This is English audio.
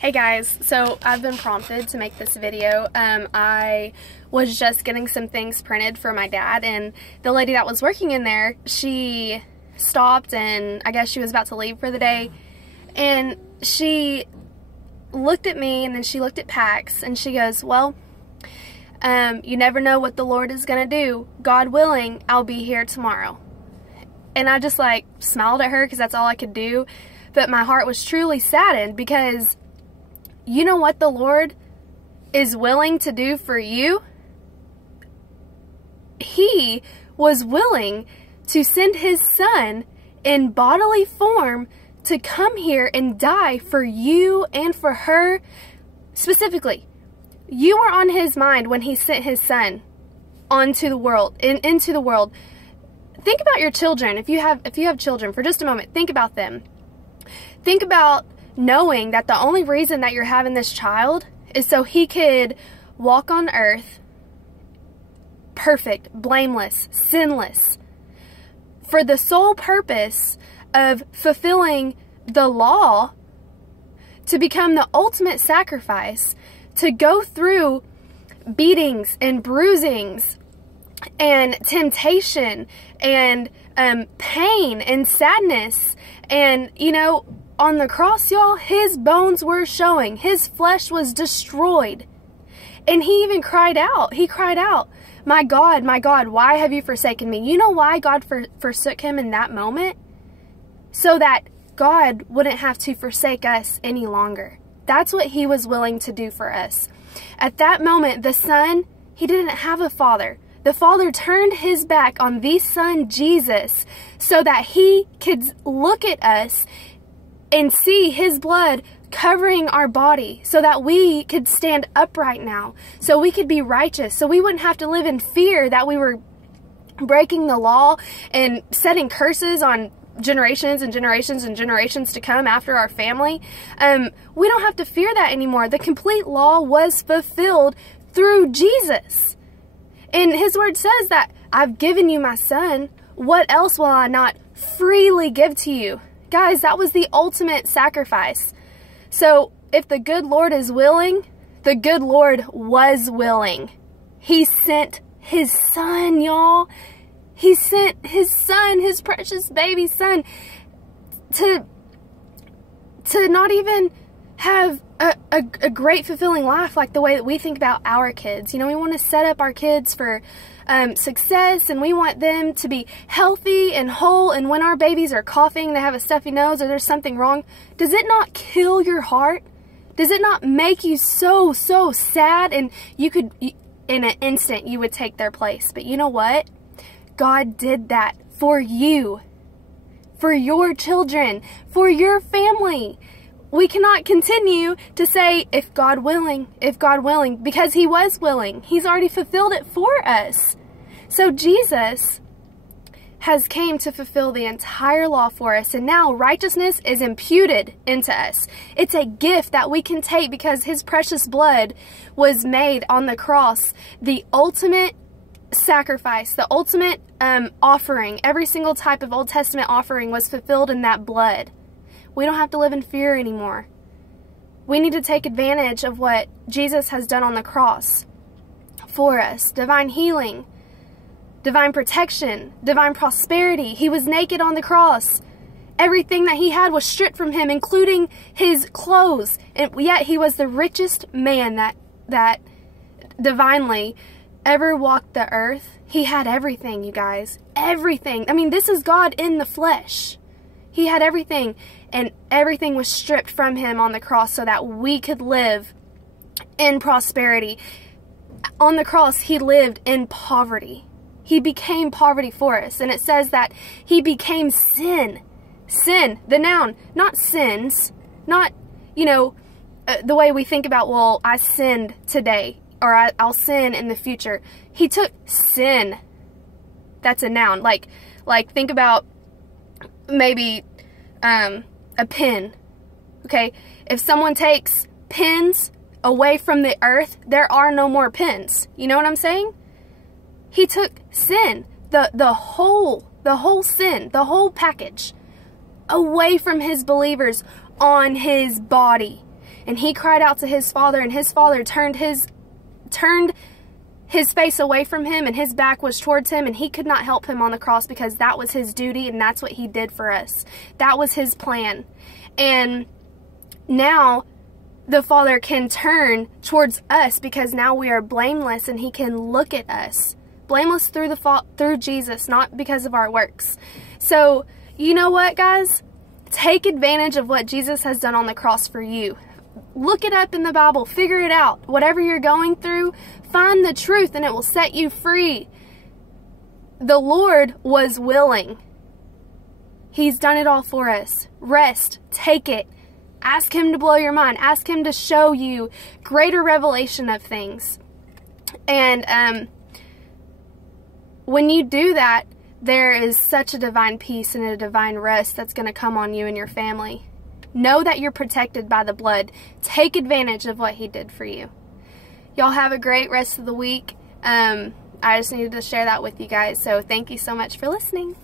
Hey guys, so I've been prompted to make this video. I was just getting some things printed for my dad, and the lady that was working in there, she stopped, and I guess she was about to leave for the day, and she looked at me, and then she looked at Pax, and she goes, well, you never know what the Lord is gonna do. God willing, I'll be here tomorrow. And I just like smiled at her because that's all I could do, but my heart was truly saddened because you know what the Lord is willing to do for you? He was willing to send His Son in bodily form to come here and die for you and for her specifically. You were on His mind when He sent His Son onto the world, into the world. Think about your children. If you have children, for just a moment, think about them. Think about knowing that the only reason that you're having this child is so He could walk on earth perfect, blameless, sinless, for the sole purpose of fulfilling the law, to become the ultimate sacrifice, to go through beatings and bruisings and temptation and pain and sadness. And you know, on the cross, y'all, His bones were showing. His flesh was destroyed. And He even cried out. He cried out, my God, why have you forsaken me? You know why God forsook Him in that moment? So that God wouldn't have to forsake us any longer. That's what He was willing to do for us. At that moment, the Son, He didn't have a father. The Father turned His back on the Son, Jesus, so that He could look at us and see His blood covering our body, so that we could stand upright now, so we could be righteous, so we wouldn't have to live in fear that we were breaking the law and setting curses on generations and generations and generations to come after our family. We don't have to fear that anymore. The complete law was fulfilled through Jesus. And His word says that I've given you my Son. What else will I not freely give to you? Guys, that was the ultimate sacrifice. So if the good Lord is willing, the good Lord was willing. He sent His Son, y'all. He sent His Son, His precious baby Son, to not even have a great fulfilling life like the way that we think about our kids. You know, we want to set up our kids for success, and we want them to be healthy and whole, and when our babies are coughing, they have a stuffy nose, or there's something wrong, does it not kill your heart? Does it not make you so sad? And you could, in an instant, you would take their place. But you know what? God did that for you, for your children, for your family. We cannot continue to say, if God willing, because He was willing. He's already fulfilled it for us. So Jesus has came to fulfill the entire law for us, and now righteousness is imputed into us. It's a gift that we can take because His precious blood was made on the cross, the ultimate sacrifice, the ultimate offering. Every single type of Old Testament offering was fulfilled in that blood. We don't have to live in fear anymore. We need to take advantage of what Jesus has done on the cross for us. Divine healing, divine protection, divine prosperity. He was naked on the cross. Everything that He had was stripped from Him, including His clothes. And yet He was the richest man that divinely ever walked the earth. He had everything, you guys. Everything. I mean, this is God in the flesh. He had everything, and everything was stripped from Him on the cross so that we could live in prosperity. On the cross, He lived in poverty. He became poverty for us, and it says that He became sin. Sin, the noun, not sins, not, you know, the way we think about, well, I sinned today, or I'll sin in the future. He took sin. That's a noun. Like think about maybe a pin. Okay, if someone takes pins away from the earth, there are no more pins. You know what I'm saying? He took sin, the whole sin, the whole package, away from His believers on His body. and he cried out to his father, and his father turned his face away from him, and his back was towards him, and he could not help him on the cross because that was his duty, and that's what he did for us. That was his plan. And now the Father can turn towards us because now we are blameless, and he can look at us. Blameless through Jesus, not because of our works. So, you know what, guys? Take advantage of what Jesus has done on the cross for you. Look it up in the Bible. Figure it out. Whatever you're going through, find the truth and it will set you free. The Lord was willing. He's done it all for us. Rest. Take it. Ask him to blow your mind. Ask him to show you greater revelation of things. And when you do that, there is such a divine peace and a divine rest that's going to come on you and your family. Know that you're protected by the blood. Take advantage of what he did for you. Y'all have a great rest of the week. I just needed to share that with you guys. So thank you so much for listening.